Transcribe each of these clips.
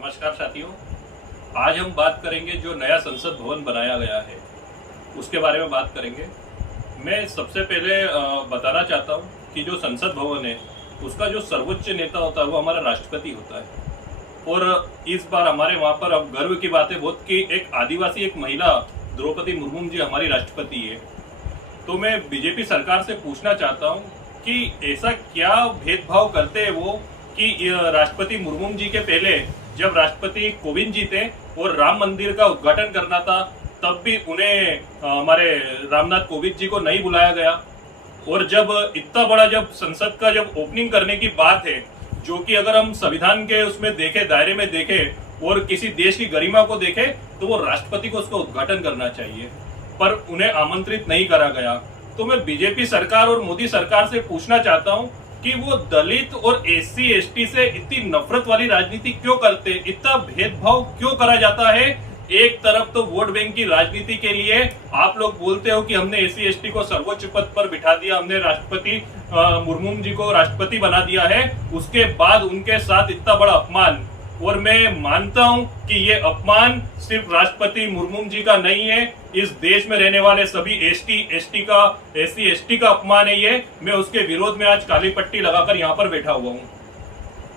नमस्कार साथियों। आज हम बात करेंगे जो नया संसद भवन बनाया गया है उसके बारे में बात करेंगे। मैं सबसे पहले बताना चाहता हूं कि जो संसद भवन है उसका जो सर्वोच्च नेता होता है वो हमारा राष्ट्रपति होता है। और इस बार हमारे वहाँ पर अब गर्व की बात है बहुत कि एक आदिवासी एक महिला द्रौपदी मुर्मू जी हमारी राष्ट्रपति है। तो मैं बीजेपी सरकार से पूछना चाहता हूँ कि ऐसा क्या भेदभाव करते हैं वो कि राष्ट्रपति मुर्मू जी के पहले जब राष्ट्रपति कोविंद जी थे और राम मंदिर का उद्घाटन करना था तब भी उन्हें हमारे रामनाथ कोविंद जी को नहीं बुलाया गया। और जब इतना बड़ा जब संसद का जब ओपनिंग करने की बात है, जो कि अगर हम संविधान के उसमें देखें, दायरे में देखें और किसी देश की गरिमा को देखें तो वो राष्ट्रपति को उसका उद्घाटन करना चाहिए, पर उन्हें आमंत्रित नहीं करा गया। तो मैं बीजेपी सरकार और मोदी सरकार से पूछना चाहता हूँ कि वो दलित और एससी एसटी से इतनी नफरत वाली राजनीति क्यों करते, इतना भेदभाव क्यों करा जाता है। एक तरफ तो वोट बैंक की राजनीति के लिए आप लोग बोलते हो कि हमने एससी एसटी को सर्वोच्च पद पर बिठा दिया, हमने राष्ट्रपति मुर्मू जी को राष्ट्रपति बना दिया है, उसके बाद उनके साथ इतना बड़ा अपमान। और मैं मानता हूं कि ये अपमान सिर्फ राष्ट्रपति मुर्मू जी का नहीं है, इस देश में रहने वाले सभी एससी एसटी का अपमान है ये। मैं उसके विरोध में आज काली पट्टी लगाकर यहाँ पर बैठा हुआ हूँ।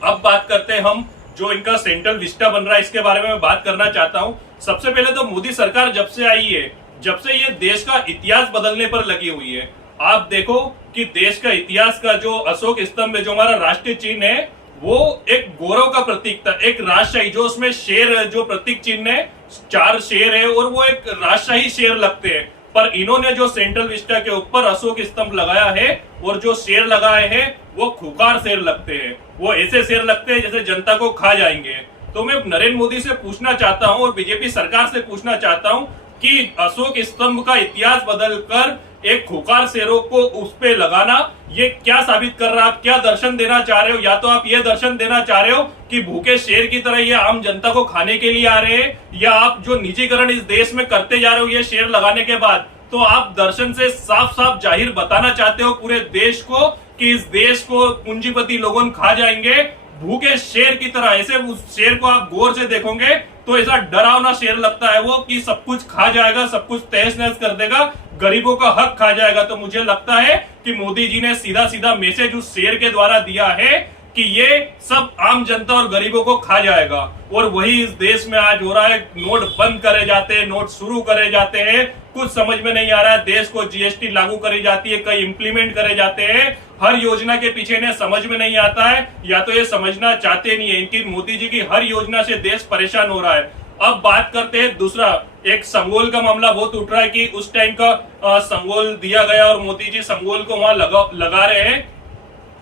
अब बात करते हैं हम जो इनका सेंट्रल विस्टा बन रहा है इसके बारे में मैं बात करना चाहता हूँ। सबसे पहले तो मोदी सरकार जब से आई है, जब से ये देश का इतिहास बदलने पर लगी हुई है। आप देखो कि देश का इतिहास का जो अशोक स्तंभ है, जो हमारा राष्ट्रीय चिन्ह है, वो एक गौरव का प्रतीक था, एक राजशाही, जो उसमें शेर जो प्रतीक चिन्ह है, 4 शेर है और वो एक राजशाही शेर लगते हैं। पर इन्होंने जो सेंट्रल विस्टा के ऊपर अशोक स्तंभ लगाया है और जो शेर लगाए हैं वो खुखार शेर लगते हैं, वो ऐसे शेर लगते हैं जैसे जनता को खा जाएंगे। तो मैं नरेंद्र मोदी से पूछना चाहता हूं और बीजेपी सरकार से पूछना चाहता हूं कि अशोक स्तंभ का इतिहास बदलकर एक खुखार शेरों को उस पे लगाना, ये क्या साबित कर रहा है? आप क्या दर्शन देना चाह रहे हो? या तो आप ये दर्शन देना चाह रहे हो कि भूखे शेर की तरह ये आम जनता को खाने के लिए आ रहे हैं, या आप जो निजीकरण इस देश में करते जा रहे हो ये शेर लगाने के बाद, तो आप दर्शन से साफ साफ जाहिर बताना चाहते हो पूरे देश को कि इस देश को पूंजीपति लोगों खा जाएंगे भूखे शेर की तरह। ऐसे उस शेर को आप गौर से देखोगे तो ऐसा डरावना शेर लगता है वो कि सब कुछ खा जाएगा, सब कुछ तहस नहस कर देगा, गरीबों का हक खा जाएगा। तो मुझे लगता है कि मोदी जी ने सीधा सीधा मैसेज उस शेर के द्वारा दिया है कि ये सब आम जनता और गरीबों को खा जाएगा। और वही इस देश में आज हो रहा है। नोट बंद करे जाते हैं, नोट शुरू करे जाते हैं, कुछ समझ में नहीं आ रहा है। देश को जीएसटी लागू करी जाती है, कई इंप्लीमेंट करे जाते हैं, हर योजना के पीछे इन्हें समझ में नहीं आता है, या तो ये समझना चाहते नहीं है। इनकी मोदी जी की हर योजना से देश परेशान हो रहा है। अब बात करते हैं दूसरा, एक संगोल का मामला बहुत उठ रहा है कि उस टाइम का संगोल दिया गया और मोदी जी संगोल को वहां लगा रहे हैं।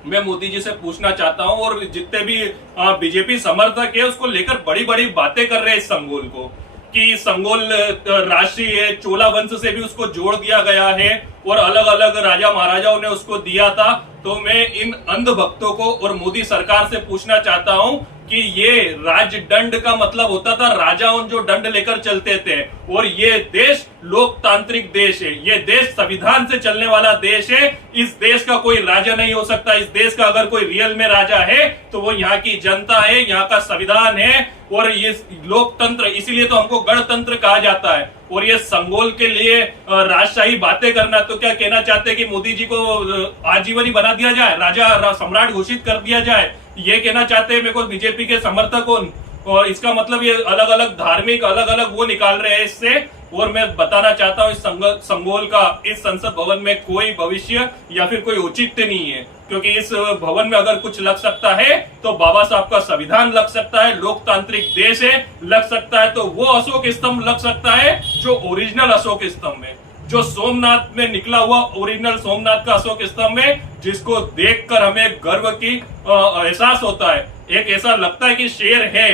मैं मोदी जी से पूछना चाहता हूं और जितने भी बीजेपी समर्थक है उसको लेकर बड़ी बड़ी बातें कर रहे हैं इस संगोल को कि संगोल राष्ट्रीय है, चोला वंश से भी उसको जोड़ दिया गया है और अलग अलग राजा महाराजाओं ने उसको दिया था। तो मैं इन अंध भक्तों को और मोदी सरकार से पूछना चाहता हूं कि ये राजदंड का मतलब होता था राजाओं जो दंड लेकर चलते थे, और ये देश लोकतांत्रिक देश है, ये देश संविधान से चलने वाला देश है। इस देश का कोई राजा नहीं हो सकता। इस देश का अगर कोई रियल में राजा है तो वो यहाँ की जनता है, यहाँ का संविधान है और ये लोकतंत्र, इसीलिए तो हमको गणतंत्र कहा जाता है। और ये संगोल के लिए राजशाही बातें करना, तो क्या कहना चाहते हैं कि मोदी जी को आजीवन ही बना दिया जाए, राजा सम्राट घोषित कर दिया जाए, ये कहना चाहते हैं मेरे को बीजेपी के समर्थकों। और इसका मतलब ये अलग अलग धार्मिक अलग अलग वो निकाल रहे हैं इससे। और मैं बताना चाहता हूँ इस संगोल का इस संसद भवन में कोई भविष्य या फिर कोई औचित्य नहीं है, क्योंकि इस भवन में अगर कुछ लग सकता है तो बाबा साहब का संविधान लग सकता है, लोकतांत्रिक देश है, लग सकता है तो वो अशोक स्तंभ लग सकता है जो ओरिजिनल अशोक स्तंभ है, जो सोमनाथ में निकला हुआ ओरिजिनल सोमनाथ का अशोक स्तंभ है, जिसको देखकर हमें गर्व की एहसास होता है। एक ऐसा लगता है कि शेर है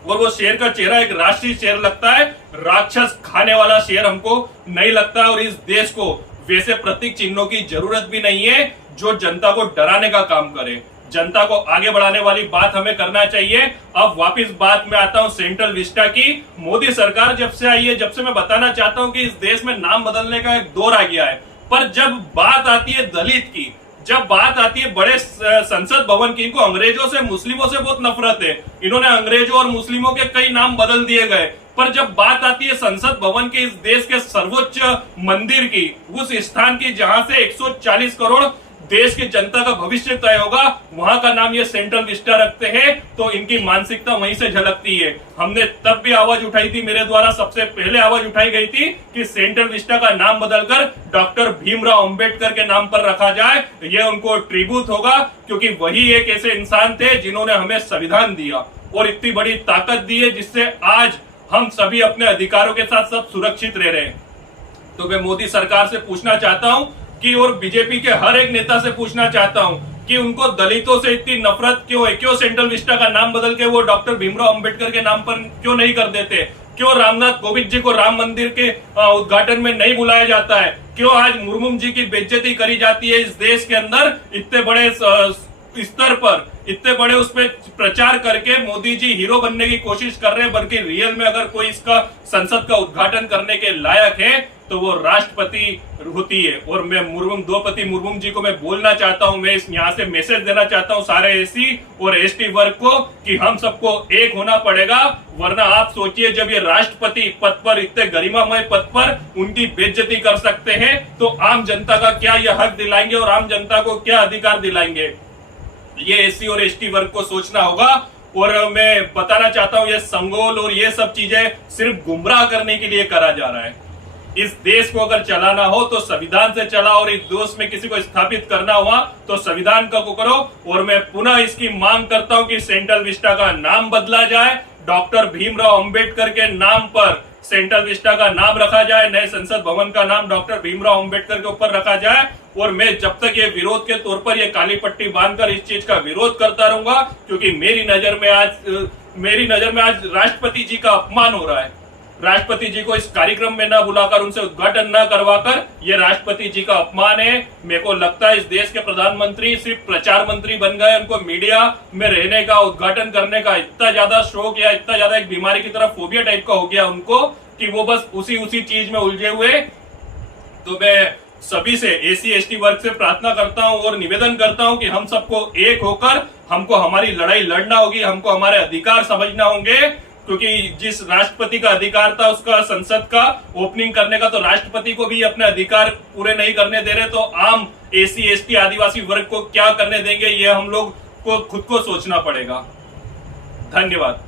और वो शेर का चेहरा एक राष्ट्रीय शेर लगता है, राक्षस खाने वाला शेर हमको नहीं लगता है। और इस देश को वैसे प्रतीक चिन्हों की जरूरत भी नहीं है जो जनता को डराने का काम करे। जनता को आगे बढ़ाने वाली बात हमें करना चाहिए। अब वापस बात में आता हूं सेंट्रल विस्टा की। मोदी सरकार जब से आई है, जब से मैं बताना चाहता हूं कि इस देश में नाम बदलने का एक दौर आ गया है, पर जब बात आती है दलित की, जब बात आती है बड़े संसद भवन की, इनको अंग्रेजों से मुस्लिमों से बहुत नफरत है। इन्होंने अंग्रेजों और मुस्लिमों के कई नाम बदल दिए गए, पर जब बात आती है संसद भवन के, इस देश के सर्वोच्च मंदिर की, उस स्थान की जहां से 140 करोड़ देश की जनता का भविष्य तय होगा, वहां का नाम ये सेंट्रल विस्टा रखते हैं, तो इनकी मानसिकता वहीं से झलकती है। हमने तब भी आवाज उठाई थी, मेरे द्वारा सबसे पहले आवाज उठाई गई थी कि सेंट्रल विस्टा का नाम बदलकर डॉक्टर भीमराव अंबेडकर के नाम पर रखा जाए। यह उनको ट्रिब्यूट होगा, क्योंकि वही एक ऐसे इंसान थे जिन्होंने हमें संविधान दिया और इतनी बड़ी ताकत दी है, जिससे आज हम सभी अपने अधिकारों के साथ सब सुरक्षित रह रहे हैं। तो मैं मोदी सरकार से पूछना चाहता हूं कि, और बीजेपी के हर एक नेता से पूछना चाहता हूं कि उनको दलितों से इतनी नफरत क्यों है? क्यों सेंट्रल विस्टा का नाम बदल के वो डॉक्टर भीमराव अंबेडकर के नाम पर क्यों नहीं कर देते? क्यों रामनाथ कोविंद जी को राम मंदिर के उद्घाटन में नहीं बुलाया जाता है? क्यों आज मुर्मू जी की बेइज्जती करी जाती है इस देश के अंदर? इतने बड़े स्तर पर, इतने बड़े उस पर प्रचार करके मोदी जी हीरो बनने की कोशिश कर रहे हैं, बल्कि रियल में अगर कोई इसका संसद का उद्घाटन करने के लायक है तो वो राष्ट्रपति होती है। और मैं द्रौपदी मुर्मू जी को मैं बोलना चाहता हूं, मैं यहाँ से मैसेज देना चाहता हूं सारे एससी और एसटी वर्ग को कि हम सबको एक होना पड़ेगा, वरना आप सोचिए जब ये राष्ट्रपति पद पर, इतने गरिमामय पद पर उनकी बेइज्जती कर सकते हैं, तो आम जनता का क्या ये हक दिलाएंगे और आम जनता को क्या अधिकार दिलाएंगे? ये एससी और एसटी वर्ग को सोचना होगा। और मैं बताना चाहता हूं, ये संगोल और ये सब चीजें सिर्फ गुमराह करने के लिए करा जा रहा है। इस देश को अगर चलाना हो तो संविधान से चला, और इस देश में किसी को स्थापित करना हुआ तो संविधान का को करो। और मैं पुनः इसकी मांग करता हूं कि सेंट्रल विस्टा का नाम बदला जाए, डॉक्टर भीमराव अंबेडकर के नाम पर सेंट्रल विस्टा का नाम रखा जाए, नए संसद भवन का नाम डॉक्टर भीमराव अंबेडकर के ऊपर रखा जाए। और मैं जब तक ये विरोध के तौर पर ये काली पट्टी बांधकर इस चीज का विरोध करता रहूंगा, क्योंकि मेरी नजर में आज राष्ट्रपति जी का अपमान हो रहा है। राष्ट्रपति जी को इस कार्यक्रम में न बुलाकर, उनसे उद्घाटन न करवाकर, ये राष्ट्रपति जी का अपमान है। मेरे को लगता है इस देश के प्रधानमंत्री सिर्फ प्रचार मंत्री बन गए, उनको मीडिया में रहने का, उद्घाटन करने का इतना ज्यादा शौक या इतना ज्यादा एक बीमारी की तरह फोबिया टाइप का हो गया उनको कि वो बस उसी चीज में उलझे हुए। तो मैं सभी से, एससी एसटी वर्ग से प्रार्थना करता हूं और निवेदन करता हूं कि हम सबको एक होकर, हमको हमारी लड़ाई लड़ना होगी, हमको हमारे अधिकार समझना होंगे। क्योंकि जिस राष्ट्रपति का अधिकार था उसका संसद का ओपनिंग करने का, तो राष्ट्रपति को भी अपने अधिकार पूरे नहीं करने दे रहे, तो आम एससी एसटी आदिवासी वर्ग को क्या करने देंगे? ये हम लोग को खुद को सोचना पड़ेगा। धन्यवाद।